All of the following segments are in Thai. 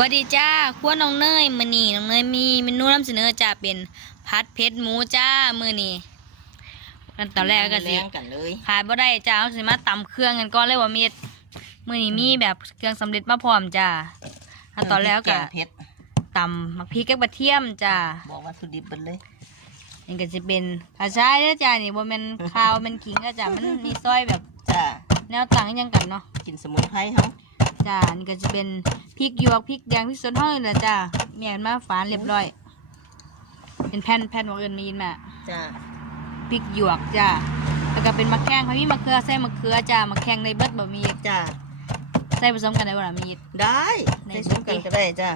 วัสดีจ้าครัวน้องเนยมือนี่น้องเนยมีเมนูนำเสนอจ้าเป็นพัดเพชรหมูจ้ามือนี่กันตอนแรกก็สิแรงกันเลยขายบ่ได้จ้าเอาสิมาตำเครื่องกันก่อนเลยว่ามีดมือนี่มีแบบเครื่องสำเร็จมาพร้อมจ้าอันตอนแรกก็งเผ็ดตำมักพริกกับกระเทียมจ้าบอกว่าสุดิบเบิดเลยนี่ก็จะเป็นขาชายเด้อจ้านี่บ่แม่นข้าวแม่นขิงก็จ้ามันมีซอยแบบจ้าแนวต่างยังกันเนาะกินสมุนไพรเขา จ้านี่ก็จะเป็นพริกหยวกพริกแดงพริกสดห้อยแหละจ้าแม่นมาฝานเรียบร้อย เป็นแผ่นแผ่นของเอิญมีนมาจ้าพริกหยวกจ้าแล้วก็เป็นมะแข้งเขามีมะเขือใส่มะเขือจ้ามะแข้งในเบิดบะมีจ้าใส่ผสมกันได้บ่ล่ะมีได้ในใส่ซุ้มกันก็ได้จ้า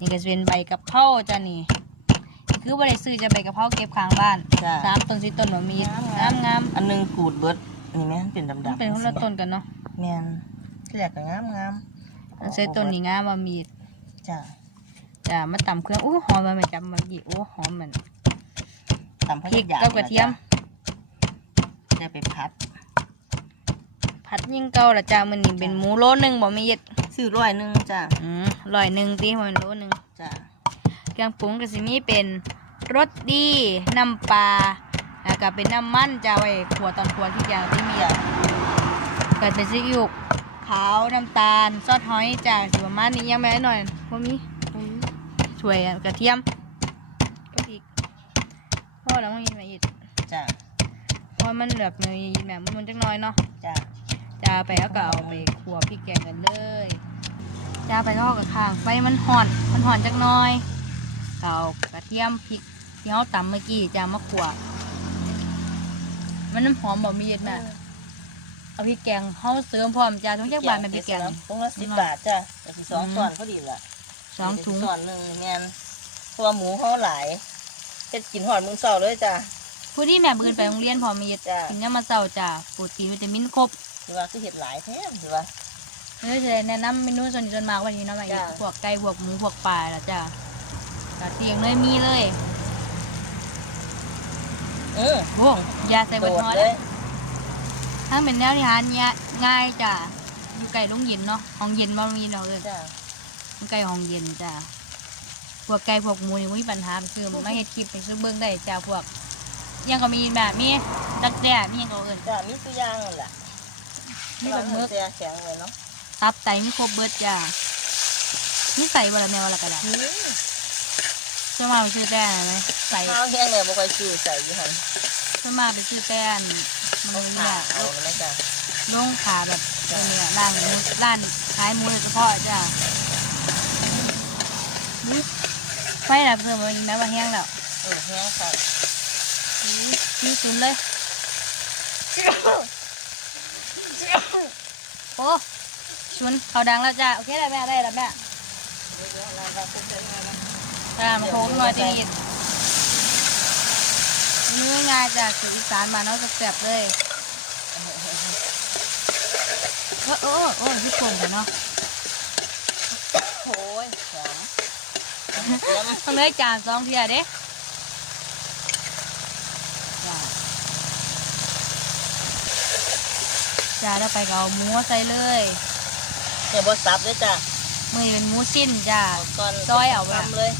นี่ก็จะเป็นใบกะเพราจ้านี่นี่คือบ่ได้ซื้อจะใบกะเพราเก็บข้างบ้านจ้าสามต้นสี่ต้นบะมีงามงามอันหนึงขูดเบิดอันนี้แม่นเป็นดำมันๆเป็นคนละต้นกันเนาะแม่น ที่แรกก็งามงามอันใส่ต้นนี้งามบะมีจ้าจ้ามาตำเครื่องอู้หอมมาแม่จับมากี่โอ้หอมมันตำให้พริกอย่างกับกระเทียมได้ไปพัดผัดยิ่งเก่าละจ้ามันนี่เป็นหมูโลนึงบ่มีเย็ดซื้อร้อยหนึงจ้าอืมร้อยหนึ่งตีมันโลนึงจ้าเครื่องปรุงก็สิมีเป็นรสดีน้ำปลาแล้วก็เป็นน้ำมันจะไว้ขัวตอนขัวทุกอย่างที่มีจ้าเกิดเป็นซีอิ๊ว ขาวน้ำตาล ซอสหอยจ้าสิประมาณนี้ยังไม่ได้หน่อยพอมีช่วยกระเทียมก็พริกพ่อแล้วมันมีมาอีกจ้าเพราะมันเหลือกเนยแบบมันจักหน้อยเนาะจ้าจะไปแล้วก็เอาไปขัวพริกแกงกันเลยจะไปทอดกับข้างไฟมันห่อนมันห่อนจักหน้อยเอากระเทียมพริกที่เราตำเมื่อกี้จะมาขัวมันน้ำหอมบ่มีเย็ดแม่ เอาพริกแกงเขาเสริมพร้อมจ้าทุกจักบาทเป็นพริกแกง ถุงละสิบบาทจ้าแต่สิสองอืม ส่วนพอดีล่ะสองถุงส่วนหนึ่งแม่นเพราะว่าหมูเขาหลายเฮ็ดกินหอดมึงเศร้าเลยจ้าผู้ที่แม่บืนไปโรงเรียนพร้อมมีเย็ดจ้ะ กินยามมาเช้าจ้าโปรตีนวิตามินครบหรือว่าคือเห็ดหลายแท้หรือว่าเลยจะได้แนะนำเมนูส่วนนี้ส่วนมากวันนี้เนาะแม่จ้ะ พวกไก่พวกหมูพวกปลาละจ้ากระเทียงเลยมีเลยเออโอ้ยาใส่โดเบิดดน้อยเลเลยย ถ้าเป็นแนวที่หาเนี่ยง่ายจ้ะอยู่ไก่ลงเย็นเนาะห้องเย็นบ่มีดอกเลยจ้าอยู่ไก่ห้องเย็นจ้ะพวกไก่พวกหมูนี่บ่มีปัญหาคือมาเฮ็ดคลิปให้ซื้อเบิ่งได้จ้ะพวกอิหยังก็มีแบบมีดักแด้มีหยังก็เอิ้นจ้ามีตัวอย่างนั่นแหละมีแบบมึกเสียแข็งเลยเนาะตับไตมีครบเบิดจ้ะมีใส่บ่ล่ะแม่ว่าละก็ได้อืมส่วนมากไปซื้อแต่ไหมใส่ข้าวแห้งเลยบ่ค่อยซื้อใส่อยู่หั่นส่วนมากไปซื้อแต่อัน มันเอานี่ขาเอาแล้วจ้าน้องขาแบบเนี่ยร้านมูร้านขายมูโดยเฉพาะจ้ะไฟดับเพิ่มมาอีกแม้ว่าแห้งแล้วเออแห้งค่ะนี่สุนเลยโอ้ชุนเขาดังแล้วจ้ะโอเคแล้แม่ได้แล้วแม่จ้ามาโค้งหน่อยตีนิด เนื้อง่ายจากสุดอีสานมาเนาะแซ่บๆเลยเออเออเออที่โป่งกันเนาะโอ้ยหอมต้องเลยจานสองเทียเด้จ้าจ้าแล้วไปก็เอาหมูใส่เลยเดี๋ยวบ่ซับเลยจ้ามือเป็นหมูสิ้นจ้าเอาก่อนซอยเอาไว้ทำเลย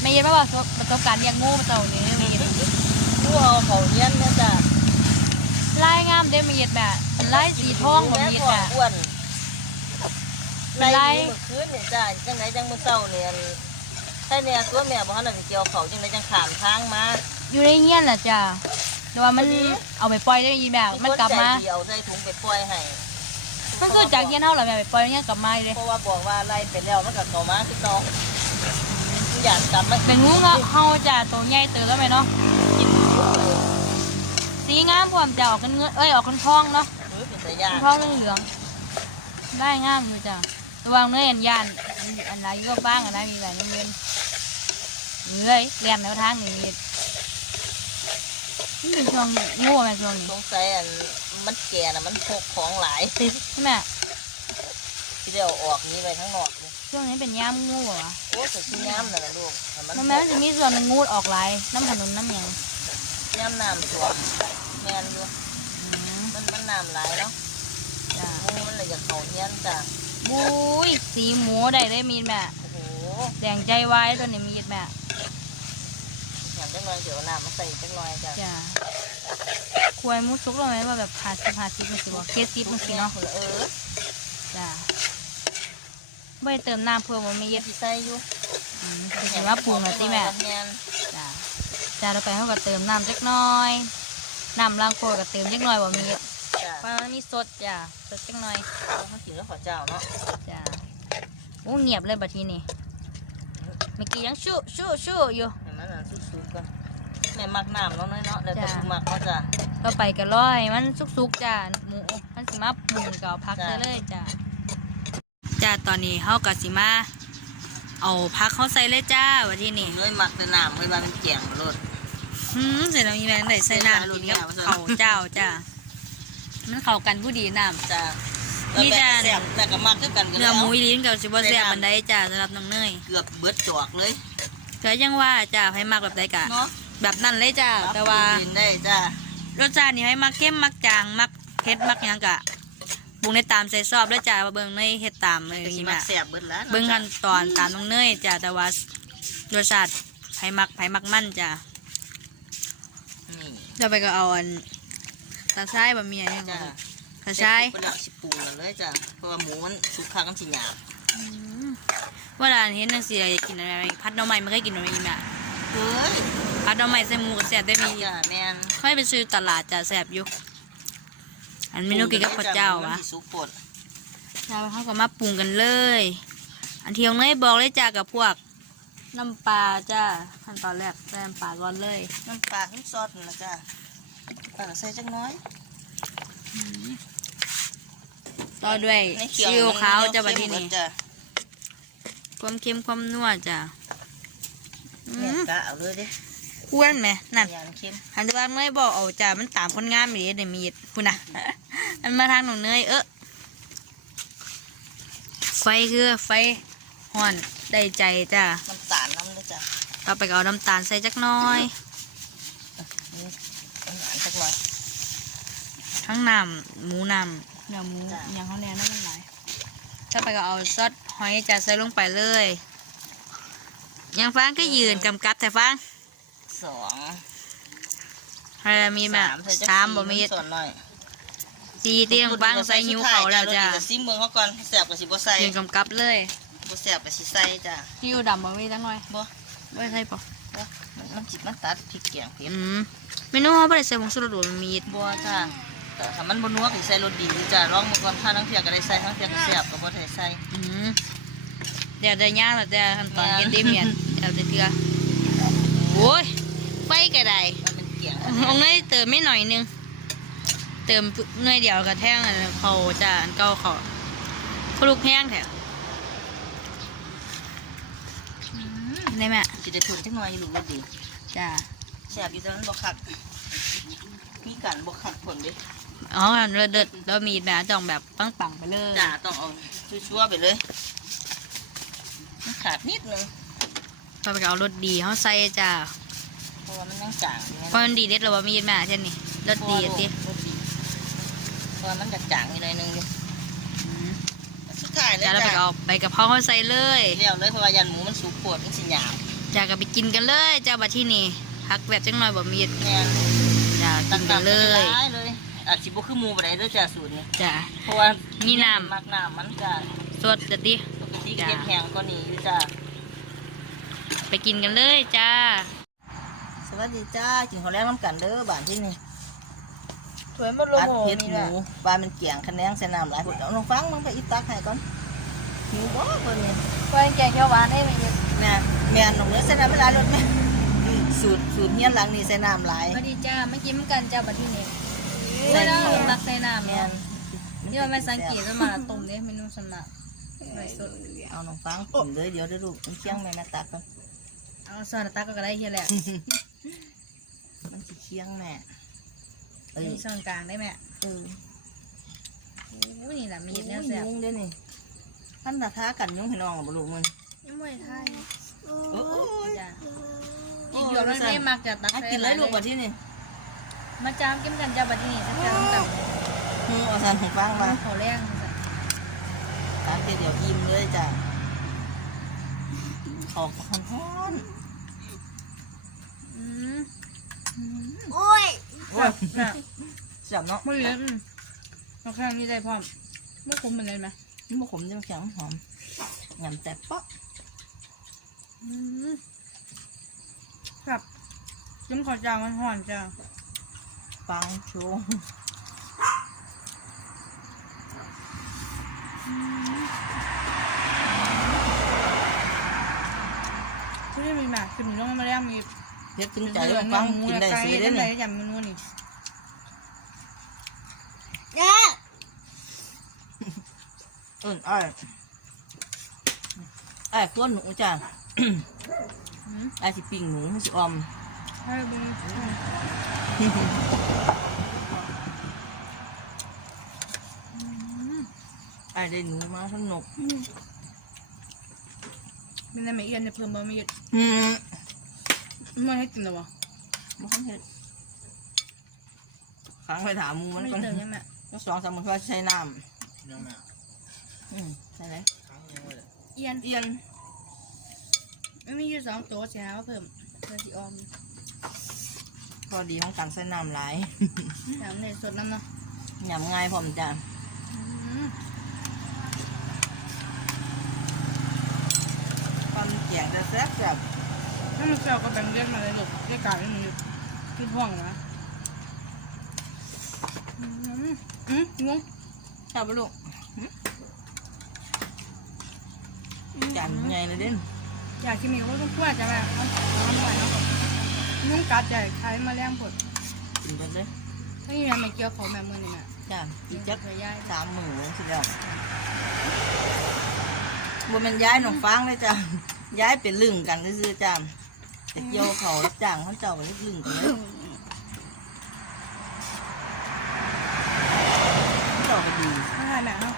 ไม่เย็นไม่ว่าประสบการณ์เลี้ยงงูมาเต่านี้ ไม่เอาเขาเลี้ยนเนี่ยจ้าลายงามเด้ม่เย็นแบบลายสีทองแบบเย็นแบบอ้วนเป็ไล่นมือคืนเนี่ยจ้าจังไหนจังมือเช้าเนี่ยถ้าเนี่ยตัวแม่บ่ทันได้ไปเกี่ยวเขาจังไหนจังขามทางมาอยู่ในเงี้ยนแหละจ้าแต่ว่ามันเอาไปปล่อยได้ยินแบบมันกลับมาใจดีเอาใส่ถุงไปปล่อยให้มันก็จากเงี้ยนเท่าไหร่แบบไปปล่อยเงี้ยกลับมาเลยเพราะว่าบอกว่าไล่ไปแล้วมันก็เข้ามาคือเก่าอยากกลับมาเป็นงูเงาเฮาจ้าตัวใหญ่เติบแล้วไหมเนาะ สีงามพร้อมจะออกกันเงื้อเอ้ยออกกันทองเนาะหรือเป็นตะยานทองเหลืองเหลืองๆได้งามอยู่จ้ะระวังเนื้อเอ็นยานอันไหนก็บ้างอันไหนมีอะไรเงินเอ้ยเรียนแนวทางนี้นี่เป็นช่วงงูไหมช่วงนี้สงสัยอันมันแก่น่ะมันพกของหลายใช่ไหมที่เดียวออกนี้ไปทั้งนอกเลยช่วงนี้เป็นย่ามงูเหรอวะโอ้สุดที่ย้ำน่ะนะลูกให้มันมันแม้จะมีส่วนหนึ่งงูออกหลายน้ำขนุนน้ำหยัง ย้ำน้ำตัวแมนอยู่อืมมันมันน้ำหลายเนาะจ้ะงูมันเลยอยากเขาเนี้ยนจ้ะบุ้ยสีหมูได้เลยมีดแม่โอ้โหแดงใจไว้ตัวนี้มีดแม่แถมจังหน่อยเดี๋ยวเอาน้ำมาใส่จังหน่อยจ้ะจ้ะควายหมูสุกเราไหมว่าแบบหาสิบหาสิบมันสิบ่เคสสิบมันสิเนาะเออจ้ะไม่ได้เติมน้ำเพื่อมันมีเย็เย็ดดสิใส่อยู่อืมเห็นว่าปรุงแล้วสิแม่ แม่นจ้ะจ้ะเราไปเขาก็เติมน้ำจักหน้อยน้ำล้างโคตรก็เติมจักหน้อยบ่มีจ้ะเพราะมันมีสดจ้ะสดจักหน้อยเขากินแล้วขอเจ้าเนาะจ้ะโอ้เงียบเลยบัดทีนี้เมื่อกี้ยังชู้ชู้ชู้อยู่เห็นมันนั่นสุกๆกันแม่มักน้ำเนาะน้อยเนาะแล้วแต่จ้ะผู้มักเนาะจ้ะก็ไปกันร้อยมันสุกๆจ้ะหมูมันสิมาปรุงก็เอาพักจ้ะใส่เลยจ้ะจ้ะตอนนี้เฮาก็สิมาเอาพักเขาใส่เลยจ้าวันที่นี่เลยมักแต่น้ำเลยว่ามันแกงรส หืมเสร็จแล้วมีแมงได้ใส่น้ำกินกับเขาวเจ้าจ้ามันเข้ากันผู้ดีน้ำจ้ะมีแต่แซ่บแต่ก็มักคือกันกันเนื้อหมูแล้วอีลิ้นกับสิบ่แซ่บบันไดจ้าสำหรับน้องเนยเกือบเบิดจอกเลยก็ยังว่าจ้าให้มักแบบใดกะ เนาะแบบนั้นเลยจ้าแต่ว่า กินได้จ้ะรสชาตินี่ให้มักเข้มมักจางมักเผ็ดมักหยังกะปรุงในตามใจชอบเลยจ้าว่าเบิ่งในเฮ็ดตามเลยก็สินี่มัแม่กแซ่บเบิดแล้วเบิ่งขั้นตอนตามน้องเนยจ้าแต่ว่ารสชาติให้มักให้มักมันจ้านี่ จะไปก็เอาอันตาซ้ายบะหมี่อันนี้ก่จ้ะอนตาซ้ายเพิ่นเอาสิปรุงกันเลยจ้ะเพราะว่าหมูมันสุกคักมันสิหยาบอืมเวลาเห็นนังสีอยากกินอะไรพัดหน้ำใหม่ไม่เคยกินหน้ำใหม่อะเฮ้ยพัดหน้ำใหม่ใส่หมูกับแซ่บได้มีจ้ะแม่นค่อยไปซื้อตลาดจะแซ่บอยู่อันเมนูกินกับข้าวเจ้าวะมันสิสุกปดจ้าเขาก็มาปรุงกันเลย อันที่ยงเลยบอกเลยจ้ากับพวก น้ำปลาจ้าขั้นตอนแรกใส่น้ำปลาก่อนเลย น้ำปลาน้ำซอสนั่นนะจ้ะปลาก็ใส่จักหน้อย ต่อด้วยในเขีซีอิ๊วขาวจ้าบัดเค็ที่มเบินี่ดจ้ะความเค็มความนัวจ้าอืแม่มกะเอาเลยเด้ควรไหมนั่น อย่างเค็มหันที่ว่าเนยบอกเอาจ้ามันตามคนงามอยู่ในมีดคุณนะ มันมาทางหนูเนยเออไฟคือไฟห่อน ได้ใจจ้าน้ำตาลน้ำเลยจ้ะต่อไปก็เอาน้ำตาลใส่จักหน้อยนี่น้ำตาลจักหน่อยทั้งน้ำหมูน้ำเนื้อหมูจ้ะอย่างเขาแน่นั่นมันหลายต่อไปก็เอาซอสหอยจ้าใส่ลงไปเลยยังฟังก็ยืนกำกับแต่ฟังสองอะไรมีแม่ใส่จักสามบ่สี่มีส่วนหน่อยสี่เตียงฟังใส่นิ้วเขาแล้วจ้าเดี๋ยซิมเมืองเขาก่อนแซ่บกับสิบ่ใส่ยืนกำกับเลย บ่แซ่บกับสิใส่จ้ะนิ้วดำบ่มีจังหน่อยบ่ไม่ใช่ปะบ่มันมันจิตมันตัดพริกแกงเผ็ดอืมเมนูเขาไม่ได้ใส่ผงชูรสหรือมีดบัวจ้าแต่ถ้ามันบนัวก็สิใส่รสดีอยู่จ้าลองมาก่อนถ้าทั้งเพียก็ได้ใส่ทั้งเพียก็แซ่บก็บ่ได้ใส่ อืมเดี๋ยวจะย่างแล้วแต่ขั้นตอนย่างเย็นได้เมียนเดี๋ยวจะเถื่อโอ้ยไฟก็ได้มันเป็นเกียงลงเลยเติมไม่หน่อยนึง เติมหน่อยเดียวกับแท่งอันเขาจะอันเก่าเขาเขาลูกแห้งแถว ได้ไหมสิได้เพิ่มจักหน่อยอยู่ลูกรสดีจ้าแซ่บอยู่แต่มันบ่คักมีกันบ่คักผลเด้อ๋อเลิศเลิศแล้วมีดแบบจ่องแบบปังปังๆไปเลยจ้าต้องเอาชั่วๆไปเลยมันขาดนิดนึงต่อไปก็เอารสดีเขาใส่จ้าเพราะว่ามันยังจางอยู่ไงเพราะมันดีเด็ดเราว่ามีดแม่เช่นนี้รสดีอะติรสดีเพราะว่ามันจะจางอยู่หน่อยนึงอยู่อืม สุดท้ายเลยจ้าจ้าแล้วไปก็เอาไปกับพ่อเขาใส่เลยเลี้ยวเลยเพราะว่ายันหมูมันสุกปวดมันสิหยาบจ้าก็ไปกินกันเลยจ้าบัดที่นี่พักแบบจังหน่อยบ่มีดแม่นจ้ากินกันเลยตักๆไปเลยอาจสิบ่คือหมูบ่ได้เด้อจ้าสูตรนี้จ้า เพราะว่ามีมีน้ำ มักน้ำมันจ้าสดจะดิ ปกติจ้ะเก็บแห้งก็นี่อยู่จ้าไปกินกันเลยจ้า สวัสดีจ้ากินข้าวแรงน้ำกันเด้อบ้านที่นี่ สวยมาลผัดเผ็ดหมูบ้านมันเกี่ยงคะแนนใส่น้ำหลายพุ่นเอาลองฟังมึงไปอีตักให้ก่อนหิวบ่เพิ่นนี่เพื่อนแกงเขียวหวานได้ไหมเนี่ยแม่แม่นงเนื้อใส่น้ำไม่หลายรสแม่สูตรสูตรเฮียนหลังนี่ใส่น้ำหลายสวัสดีจ้าเมื่อกี้มันกันจ้าบัดที่นี่ใส่ใส่ข้าวน้ำรักใส่น้ำแม่เนี่ยนนี่มันไม่สังเกตว่ามาต้มเนี่ยเมนูสมัครไว้สดเอาน้องฟังกินเลยเดี๋ยวเดี๋ยวลูกมันเคียงแม่มาตักก่อนเอาซอนตักก็ได้เฮียแหละมันสิเคียงแม่ เออมีซอนกลางได้ไหมเออโอ้ยนี่แหละมีดโอ้เนี่ยยแซ่บยุงเด้อนี่ท่านราคากันยุงพี่น้องบ่ลูกมึงยังไม่ไทยโอ้ยจ้าอีกหยอกนั่นไม่มักจะตักอะใส่กินเลยลูกบัดที่นี่มาจามกินกันจ้าบัดที่นี่สักครั้งกับหือเอาสันของฟังมาเขาแรงไปร้านเดียวอิ่มเลยจ้ะออกหอนฮ้อนอืมโอ้ยๆ โอ้ยน่ะเสียบเนาะไม่เหลืออืมเราแค่นี้ได้พร้อมไม่คุ้มเป็นไรไหมนี่มันขมจะมาแข็งหอมงามแต่ป๊อกอืมครับจิ้มขอจางมันห่อนจ้ะปังโชว์ที่นี่มีหมากคือมีน้องมาแล้วมีเฮ็ดถึงใจเลยปังกินได้สีได้ได้นี่ยำมันนู่นนี่ เด้อ เอิ้ นอ้ายอ้ายก้นหนูจ้ะอืมอ้ายสิปิ้งหนูให้สิออมให้เบึงอืมอ้ายได้หนูมาสนุกเป็นอะไรไม่เอียนจะเพิ่มบ่ไม่หยุดอืมมันให้กินหรอวะบ่ทันเฮ็ดค้างไปถามหมูมันไม่ก่อนเติมยังไงก็สองสามมื้อว่าใช้น้ยังไงอะำ อืมใช่ไหมครั้งยังไงเลยเอียนเอียนไม่มีอยู่สองตัวเสียว่าเพิ่มเพิ่มสีออมพอดีของการใช้น้ำหลายน้ำในสดน้ำเนาะยำง่ายพร้อมจ้ะอืมความเกียงจะแซ่บแบบถ้ามันเจ้าก็แบ่งเรียกมาเลยลูกเรียกกาไม่มีคิดห่วงนะอืมอืมงงชอบปะลูกหึ จานใหญ่เลยเด่นอยากกินหมี่ก็ต้องกล้วยจะแบบเอาเอาหน่อยเนาะนุ่งกัดใหญ่ใช้มาแรงผดกินไปเลยถ้าอย่างไม่เกี่ยวของแม่มือนี่แม่จ้ะอีกจักเคยย้ายสามมือเลยทีเดียวบนมันย้ายหนองฟางเลยจ้ะย้ายเป็นลึงกันซื่อๆจ้ะแต่เกี่ยวเขารับจ้างเขาเจ้าก็เรียกลึงกันเลยเขาเจ้าก็ดี ไม่ใช่แม่เนาะ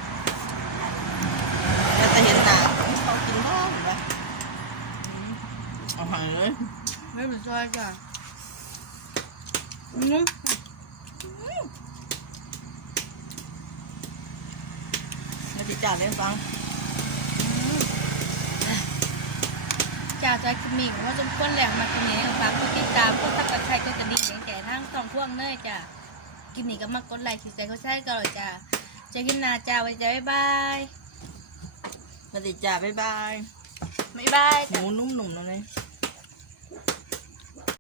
แล้วแต่เห็นหนาเขากินบ้างนะเอาหายเลย ไม่เป็นซอยจ้ะงงแล้วติดจ่าเล่นฟังจากใจกินหมี่ว่าสมควรแหลงมากินหมี่กับฟังกดติดตามกดซับกดไครกดกระดิ่งแก่ทั้งสองพวงเนยจ้ะกินหมี่ก็มากดไลค์ติดใจเขาใช้ก็เลยจ้ะเจอกันนาจ้าไว้ใจบ๊ายบายแล้วติดจ่าบ๊ายบายบ๊ายบายหมูนุ่มๆแล้วเลย